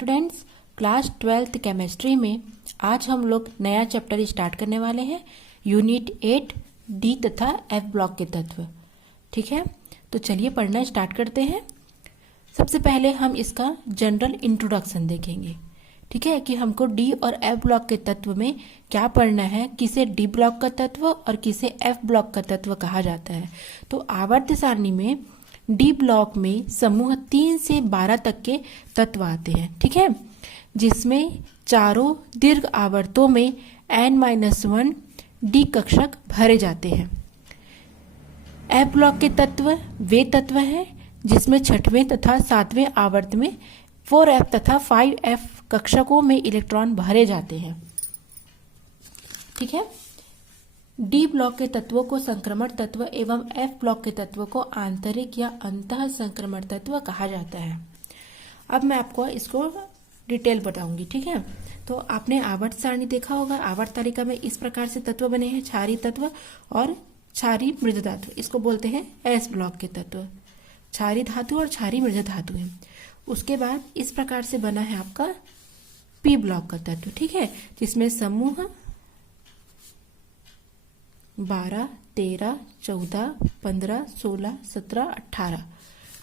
Students, class 12th chemistry में आज हम लोग नया चैप्टर स्टार्ट करने वाले हैं। यूनिट 8 डी तथा एफ ब्लॉक के तत्व। ठीक है, तो चलिए पढ़ना स्टार्ट करते हैं। सबसे पहले हम इसका जनरल इंट्रोडक्शन देखेंगे। ठीक है, कि हमको डी और एफ ब्लॉक के तत्व में क्या पढ़ना है, किसे डी ब्लॉक का तत्व और किसे एफ ब्लॉक का तत्व कहा जाता है। तो आवर्त सारणी में डी ब्लॉक में समूह 3 से 12 तक के तत्व आते हैं। ठीक है, जिसमें चारों दीर्घ आवर्तों में n-1 डी कक्षक भरे जाते हैं। एफ ब्लॉक के तत्व वे तत्व हैं जिसमें छठवें तथा सातवें आवर्त में 4f तथा 5f कक्षकों में इलेक्ट्रॉन भरे जाते हैं। ठीक है, डी ब्लॉक के तत्वों को संक्रमण तत्व एवं एफ ब्लॉक के तत्व को आंतरिक या अंतः संक्रमण तत्व कहा जाता है। अब मैं आपको इसको डिटेल बताऊंगी। ठीक है, तो आपने आवर्त सारणी देखा होगा। आवर्त तालिका में इस प्रकार से तत्व बने हैं, क्षारीय तत्व और क्षारीय मृद धातु। इसको बोलते हैं एस ब्लॉक के तत्व। क्षारीय धातु और क्षारीय मृद धातु है। उसके बाद इस प्रकार से बना है आपका पी ब्लॉक का तत्व। ठीक है, जिसमें समूह 12, 13, 14, 15, 16, 17,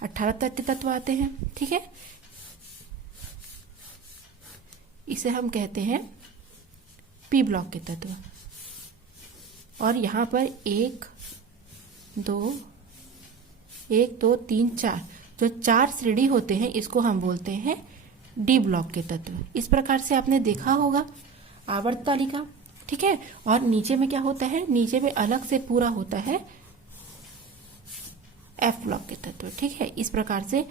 18 तत्व आते हैं। ठीक है, इसे हम कहते हैं पी ब्लॉक के तत्व। और यहां पर 1, 2, 3, 4 जो 4 श्रेणी होते हैं, इसको हम बोलते हैं डी ब्लॉक के तत्व। इस प्रकार से आपने देखा होगा आवर्त तालिका। ठीक है, और नीचे में क्या होता है, नीचे में अलग से पूरा होता है एफ ब्लॉक के तत्व। ठीक है, इस प्रकार से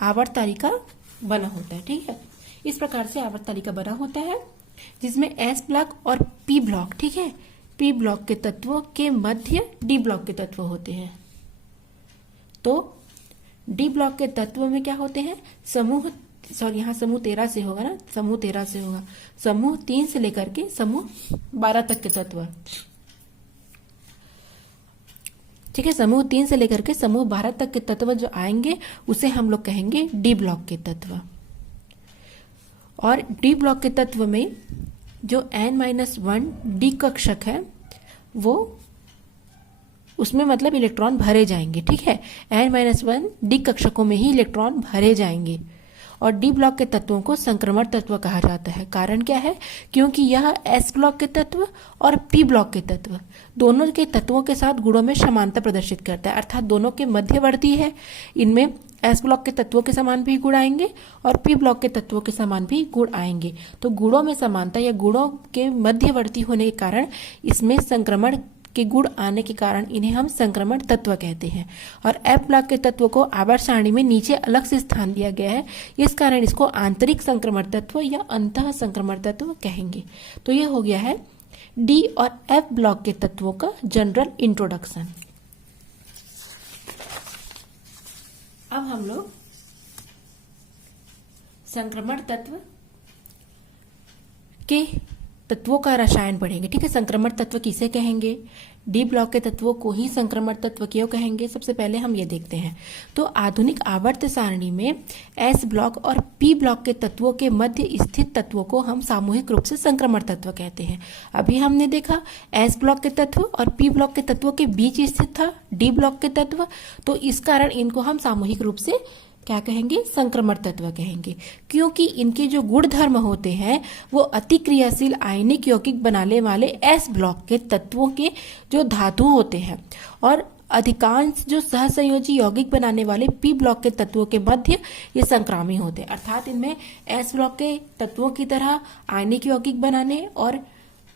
आवर्त तालिका बना होता है। ठीक है, इस प्रकार से आवर्त तालिका बना होता है जिसमें एस ब्लॉक और पी ब्लॉक, ठीक है, पी ब्लॉक के तत्वों के मध्य डी ब्लॉक के तत्व होते हैं। तो डी ब्लॉक के तत्व में क्या होते हैं, यहाँ समूह 13 से होगा ना, समूह 13 से होगा। समूह 3 से लेकर के समूह 12 तक के तत्व। ठीक है, समूह 3 से लेकर के समूह 12 तक के तत्व जो आएंगे उसे हम लोग कहेंगे डी ब्लॉक के तत्व। और डी ब्लॉक के तत्व में जो n-1 डी कक्षक है वो उसमें मतलब इलेक्ट्रॉन भरे जाएंगे। ठीक है, n-1 डी कक्षकों में ही इलेक्ट्रॉन भरे जाएंगे। और डी ब्लॉक के तत्वों को संक्रमण तत्व कहा जाता है। कारण क्या है, क्योंकि यह एस ब्लॉक के तत्व और पी ब्लॉक के तत्व दोनों के तत्वों के साथ गुणों में समानता प्रदर्शित करता है, अर्थात दोनों के मध्यवर्ती है। इनमें एस ब्लॉक के तत्वों के समान भी गुण आएंगे और पी ब्लॉक के तत्वों के समान भी गुण आएंगे। तो गुणों में समानता या गुणों के मध्यवर्ती होने के कारण इसमें संक्रमण के गुण आने के कारण इन्हें हम संक्रमण तत्व कहते हैं। और एफ ब्लॉक के तत्व को आवर्त सारणी में नीचे अलग से स्थान दिया गया है, इस कारण इसको आंतरिक संक्रमण तत्व या अंतः संक्रमण तत्व कहेंगे। तो यह हो गया है डी और एफ ब्लॉक के तत्वों का जनरल इंट्रोडक्शन। अब हम लोग संक्रमण तत्व के तत्वों का रसायन पढ़ेंगे। ठीक है, संक्रमण तत्व किसे कहेंगे, डी ब्लॉक के तत्वों को ही संक्रमण तत्व क्यों कहेंगे, सबसे पहले हम ये देखते हैं। तो आधुनिक आवर्त सारणी में एस ब्लॉक और पी ब्लॉक के तत्वों के मध्य स्थित तत्वों को हम सामूहिक रूप से संक्रमण तत्व कहते हैं। अभी हमने देखा एस ब्लॉक के तत्व और पी ब्लॉक के तत्वों के बीच स्थित था डी ब्लॉक के तत्व, तो इस कारण इनको हम सामूहिक रूप से क्या कहेंगे, संक्रमण तत्व कहेंगे। क्योंकि इनके जो गुण धर्म होते हैं वो अतिक्रियाशील आयनिक यौगिक बनाने वाले एस ब्लॉक के तत्वों के जो धातु होते हैं, और अधिकांश जो सहसंयोजी यौगिक बनाने वाले पी ब्लॉक के तत्वों के मध्य ये संक्रामी होते हैं। अर्थात इनमें एस ब्लॉक के तत्वों की तरह आयनिक यौगिक बनाने और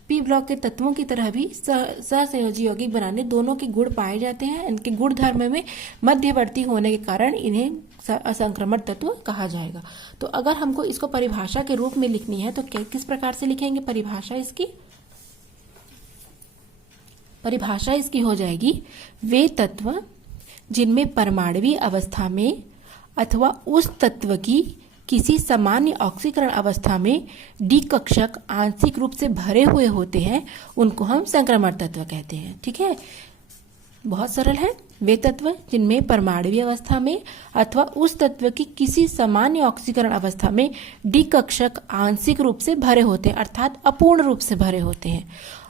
पी ब्लॉक के तत्वों की तरह भी सहसंयोजी यौगिक बनाने दोनों के गुण पाए जाते हैं। इनके गुण धर्म में मध्यवर्ती होने के कारण इन्हें असंक्रमण तत्व कहा जाएगा। तो अगर हमको इसको परिभाषा के रूप में लिखनी है तो किस प्रकार से लिखेंगे परिभाषा इसकी हो जाएगी, वे तत्व जिनमें परमाणुवीय अवस्था में अथवा उस तत्व की किसी सामान्य ऑक्सीकरण अवस्था में डी कक्षक आंशिक रूप से भरे हुए होते हैं उनको हम संक्रमण तत्व कहते हैं। ठीक है, बहुत सरल है। वे तत्व जिनमें परमाणुवीय अवस्था में अथवा उस तत्व की किसी सामान्य ऑक्सीकरण अवस्था में डी कक्षक आंशिक रूप से भरे होते हैं, अर्थात अपूर्ण रूप से भरे होते हैं,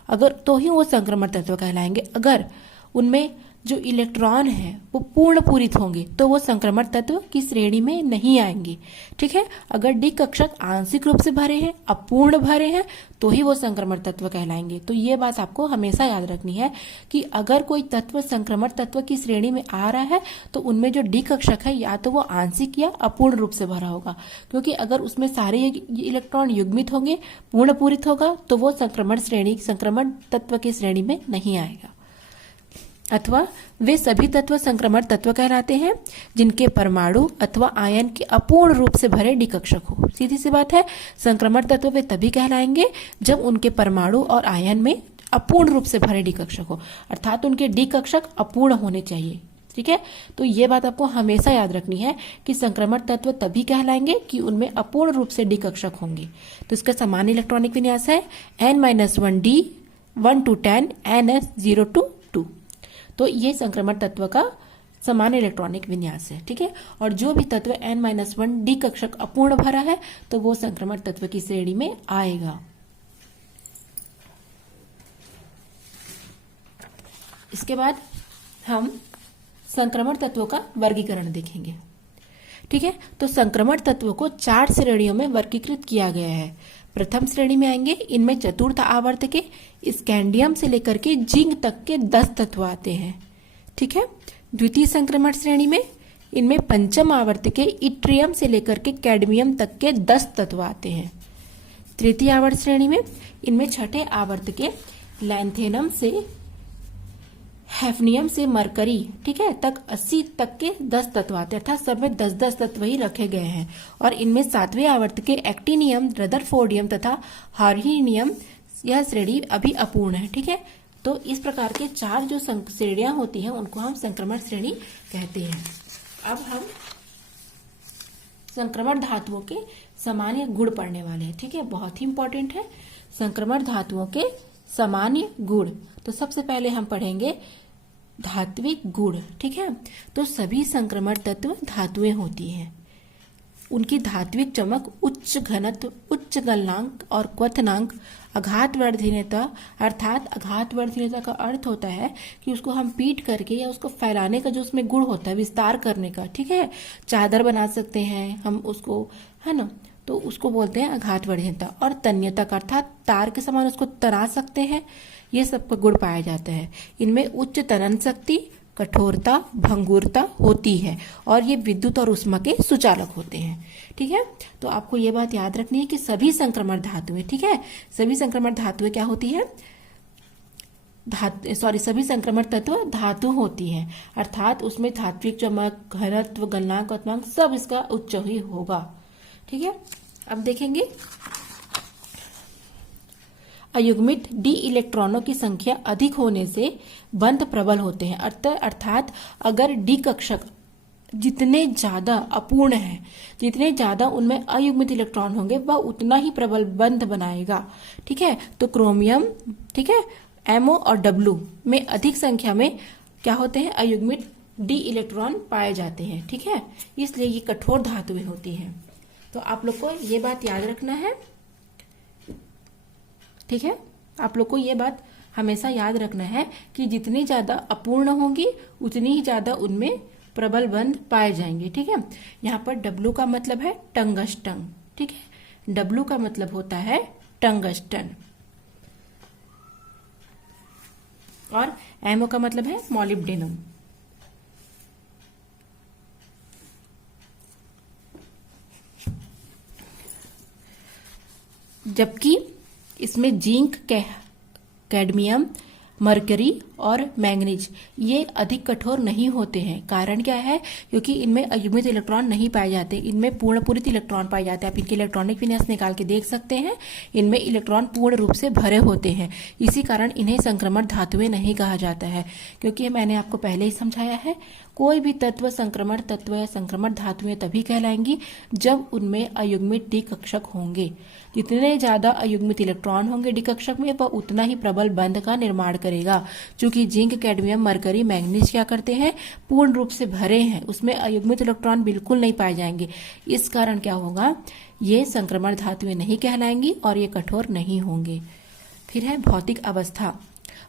अगर तो ही वो संक्रमण तत्व कहलाएंगे। अगर उनमें जो इलेक्ट्रॉन है वो पूर्ण पूरित होंगे तो वो संक्रमण तत्व की श्रेणी में नहीं आएंगे। ठीक है, अगर डी कक्षक आंशिक रूप से भरे हैं, अपूर्ण भरे हैं, तो ही वो संक्रमण तत्व कहलाएंगे। तो ये बात आपको हमेशा याद रखनी है कि अगर कोई तत्व संक्रमण तत्व की श्रेणी में आ रहा है तो उनमें जो डी कक्षक है या तो वो आंशिक या अपूर्ण रूप से भरा होगा, क्योंकि अगर उसमें सारे इलेक्ट्रॉन युग्मित होंगे, पूर्ण पूरित होगा, तो वो संक्रमण तत्व की श्रेणी में नहीं आएगा। अथवा वे सभी तत्व संक्रमण तत्व कहलाते हैं जिनके परमाणु अथवा आयन के अपूर्ण रूप से भरे डी कक्षक हो। सीधी सी बात है, संक्रमण तत्व वे तभी कहलाएंगे जब उनके परमाणु और आयन में अपूर्ण रूप से भरे डी कक्षक हो, अर्थात उनके डी कक्षक अपूर्ण होने चाहिए। ठीक है, तो ये बात आपको हमेशा याद रखनी है कि संक्रमण तत्व तभी कहलाएंगे कि उनमें अपूर्ण रूप से डी कक्षक होंगे। तो इसका सामान्य इलेक्ट्रॉनिक विन्यास है n-1d 1 to 10 ns 0 to 2। तो ये संक्रमण तत्व का सामान्य इलेक्ट्रॉनिक विन्यास है। ठीक है, और जो भी तत्व n-1 डी कक्षक अपूर्ण भरा है तो वो संक्रमण तत्व की श्रेणी में आएगा। इसके बाद हम संक्रमण तत्वों का वर्गीकरण देखेंगे। ठीक है, तो संक्रमण तत्वों को 4 श्रेणियों में वर्गीकृत किया गया है। प्रथम श्रेणी में आएंगे, इनमें चतुर्थ आवर्त के स्कैंडियम से लेकर के जिंक तक के 10 तत्व आते हैं। ठीक है, द्वितीय संक्रमण श्रेणी में इनमें पंचम आवर्त के इट्रियम से लेकर के कैडमियम तक के 10 तत्व आते हैं। तृतीय आवर्त श्रेणी में इनमें छठे आवर्त के लैंथेनम से हैफनियम से मरकरी, ठीक है, तक 80 तक के 10 तत्व आते हैं, अर्थात सब में 10-10 तत्व ही रखे गए हैं। और इनमें 7वें आवर्त के एक्टिनियम, रदरफोर्डियम तथा हार्नियम, यह श्रेणी अभी अपूर्ण है। ठीक है, तो इस प्रकार के 4 जो श्रेणियां होती हैं उनको हम संक्रमण श्रेणी कहते हैं। अब हम संक्रमण धातुओं के सामान्य गुण पढ़ने वाले हैं। ठीक है, बहुत ही इंपॉर्टेंट है संक्रमण धातुओं के सामान्य गुण। तो सबसे पहले हम पढ़ेंगे धात्विक गुण। ठीक है, तो सभी संक्रमण तत्व धातुएं होती हैं। उनकी धात्विक चमक, उच्च घनत्व, उच्च गलनांक और क्वथनांक, आघातवर्धनीयता, अर्थात आघातवर्धनीयता का अर्थ होता है कि उसको हम पीट करके या उसको फैलाने का जो उसमें गुण होता है, विस्तार करने का। ठीक है, चादर बना सकते हैं हम उसको, है ना, तो उसको बोलते हैं आघातवर्धनीयता। और तन्यता का अर्थात तार के समान उसको तना सकते हैं, ये सबका गुण पाया जाता है। इनमें उच्च तनन शक्ति, कठोरता, भंगुरता होती है और ये विद्युत और ऊष्मा के सुचालक होते हैं। ठीक है, तो आपको ये बात याद रखनी है कि सभी संक्रमण धातुएं, ठीक है, सभी संक्रमण धातुएं क्या होती है, सभी संक्रमण तत्व धातु होती हैं, अर्थात उसमें धात्विक चमक, घनत्व, गलनांक, क्वथनांक सब इसका उच्च ही होगा। ठीक है, अब देखेंगे अयुग्मित डी इलेक्ट्रॉनों की संख्या अधिक होने से बंध प्रबल होते हैं। अर्थात अगर डी कक्षक जितने ज्यादा अपूर्ण है, जितने ज्यादा उनमें अयुग्मित इलेक्ट्रॉन होंगे वह उतना ही प्रबल बंध बनाएगा। ठीक है, तो क्रोमियम, ठीक है, एमओ और डब्ल्यू में अधिक संख्या में क्या होते हैं, अयुग्मित डी इलेक्ट्रॉन पाए जाते हैं। ठीक है, इसलिए ये कठोर धातुएं होती हैं। तो आप लोग को ये बात याद रखना है। ठीक है, आप लोग को ये बात हमेशा याद रखना है कि जितनी ज्यादा अपूर्ण होंगी उतनी ही ज्यादा उनमें प्रबल बंध पाए जाएंगे। ठीक है, यहाँ पर डब्लू का मतलब है टंगस्टन। ठीक है, डब्लू का मतलब होता है टंगस्टन और एमओ का मतलब है मॉलिब्डेनम। जबकि इसमें जिंक, कैडमियम, मरकरी और मैंगनीज ये अधिक कठोर नहीं होते हैं। कारण क्या है, क्योंकि इनमें अयुग्मित इलेक्ट्रॉन नहीं पाए जाते, इनमें पूर्ण पूरित इलेक्ट्रॉन पाए जाते हैं। आप इनके इलेक्ट्रॉनिक विन्यास निकाल के देख सकते हैं, इनमें इलेक्ट्रॉन पूर्ण रूप से भरे होते हैं। इसी कारण इन्हें संक्रमण धातुएं नहीं कहा जाता है, क्योंकि मैंने आपको पहले ही समझाया है कोई भी तत्व संक्रमण तत्व या संक्रमण धातुएं तभी कहलाएंगी जब उनमें अयुग्मित डी कक्षक होंगे। जितने ज्यादा अयुग्मित इलेक्ट्रॉन होंगे डी कक्षक में वह उतना ही प्रबल बंध का निर्माण करेगा। चूंकि जिंक, कैडमियम, मरकरी, मैंगनीज क्या करते हैं, पूर्ण रूप से भरे हैं, उसमें अयुग्मित इलेक्ट्रॉन बिल्कुल नहीं पाए जाएंगे। इस कारण क्या होगा, ये संक्रमण धातुएं नहीं कहलाएंगी और ये कठोर नहीं होंगे। फिर है भौतिक अवस्था।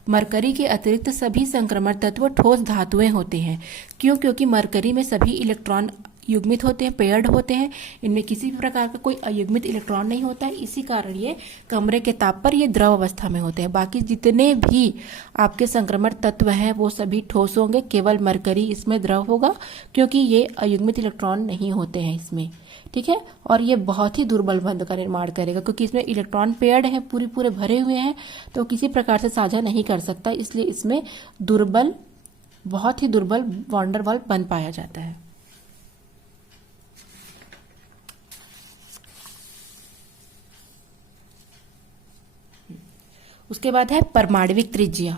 मरकरी के अतिरिक्त सभी संक्रमण तत्व ठोस धातुएं होते हैं। क्यों? क्योंकि मरकरी में सभी इलेक्ट्रॉन युग्मित होते हैं, पेयर्ड होते हैं, इनमें किसी भी प्रकार का कोई अयुग्मित इलेक्ट्रॉन नहीं होता है। इसी कारण ये कमरे के ताप पर ये द्रव अवस्था में होते हैं। बाकी जितने भी आपके संक्रमण तत्व हैं वो सभी ठोस होंगे, केवल मरकरी इसमें द्रव होगा, क्योंकि ये अयुग्मित इलेक्ट्रॉन नहीं होते हैं इसमें। ठीक है, और ये बहुत ही दुर्बल बंध का निर्माण करेगा, क्योंकि इसमें इलेक्ट्रॉन पेयर्ड है, पूरे भरे हुए हैं, तो किसी प्रकार से साझा नहीं कर सकता, इसलिए इसमें दुर्बल, बहुत ही दुर्बल वॉन डेर वाल्स बंध पाया जाता है। उसके बाद है परमाणविक त्रिज्या।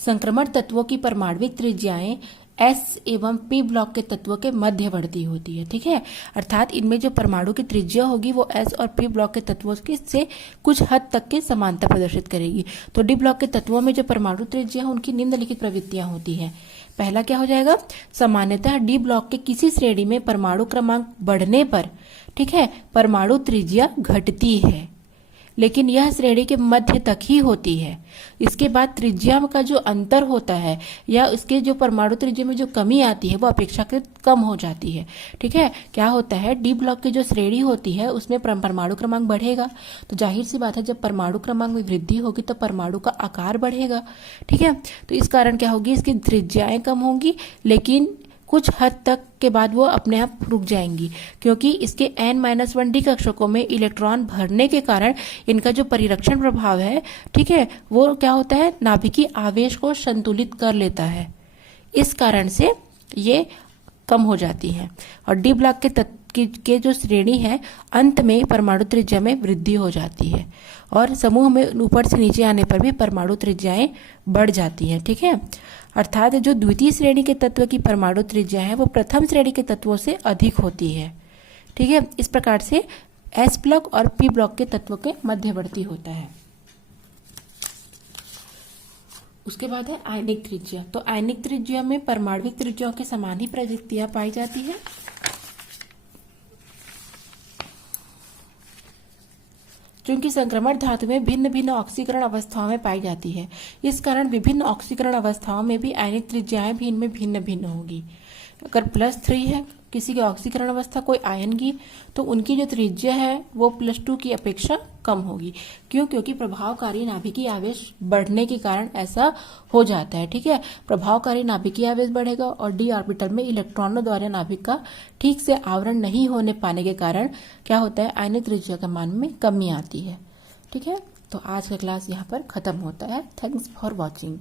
संक्रमण तत्वों की परमाणविक त्रिज्याएं S एवं P ब्लॉक के तत्वों के मध्यवर्ती होती है। ठीक है, अर्थात इनमें जो परमाणु की त्रिज्या होगी वो S और P ब्लॉक के तत्वों के से कुछ हद तक के समानता प्रदर्शित करेगी। तो D ब्लॉक के तत्वों में जो परमाणु त्रिज्या है उनकी निम्नलिखित प्रवृत्तियां होती हैं। पहला क्या हो जाएगा, सामान्यतः D ब्लॉक के किसी श्रेणी में परमाणु क्रमांक बढ़ने पर, ठीक है, परमाणु त्रिज्या घटती है, लेकिन यह श्रेणी के मध्य तक ही होती है। इसके बाद त्रिज्या का जो अंतर होता है या उसके जो परमाणु त्रिज्या में जो कमी आती है वो अपेक्षाकृत कम हो जाती है। ठीक है, क्या होता है, डी ब्लॉक की जो श्रेणी होती है उसमें परमाणु क्रमांक बढ़ेगा, तो जाहिर सी बात है जब परमाणु क्रमांक में वृद्धि होगी तो परमाणु का आकार बढ़ेगा। ठीक है, तो इस कारण क्या होगी, इसकी त्रिज्याएं कम होंगी, लेकिन कुछ हद तक के बाद वो अपने आप रुक जाएंगी, क्योंकि इसके n-1d कक्षकों में इलेक्ट्रॉन भरने के कारण इनका जो परिरक्षण प्रभाव है, ठीक है, वो क्या होता है, नाभिकीय आवेश को संतुलित कर लेता है। इस कारण से ये कम हो जाती है और डी ब्लॉक के जो श्रेणी है अंत में परमाणु त्रिज्या में वृद्धि हो जाती है और समूह में ऊपर से नीचे आने पर भी परमाणु त्रिज्याएं बढ़ जाती हैं। ठीक है, अर्थात जो द्वितीय श्रेणी के तत्व की परमाणु त्रिज्या है वो प्रथम श्रेणी के तत्वों से अधिक होती है। ठीक है, इस प्रकार से S ब्लॉक और P ब्लॉक के तत्व के मध्यवर्ती होता है। उसके बाद है आयनिक त्रिज्या। तो आयनिक त्रिज्या में परमाणविक त्रिज्याओं के समान ही प्रवृत्तियां पाई जाती है। चूंकि संक्रमण धातु में भिन्न भिन्न ऑक्सीकरण अवस्थाओं में पाई जाती है, इस कारण विभिन्न ऑक्सीकरण अवस्थाओं में भी आयनिक त्रिज्याएं भी इनमें भिन्न भिन्न होगी। अगर +3 है किसी की ऑक्सीकरण अवस्था कोई आयन की, तो उनकी जो त्रिज्या है वो +2 की अपेक्षा कम होगी। क्यों? क्योंकि प्रभावकारी नाभिकीय आवेश बढ़ने के कारण ऐसा हो जाता है। ठीक है, प्रभावकारी नाभिकीय आवेश बढ़ेगा और डी ऑर्बिटल में इलेक्ट्रॉनों द्वारा नाभिक का ठीक से आवरण नहीं होने पाने के कारण क्या होता है, आयनिक त्रिज्या के मान में कमी आती है। ठीक है, तो आज का क्लास यहाँ पर खत्म होता है। Thanks for watching.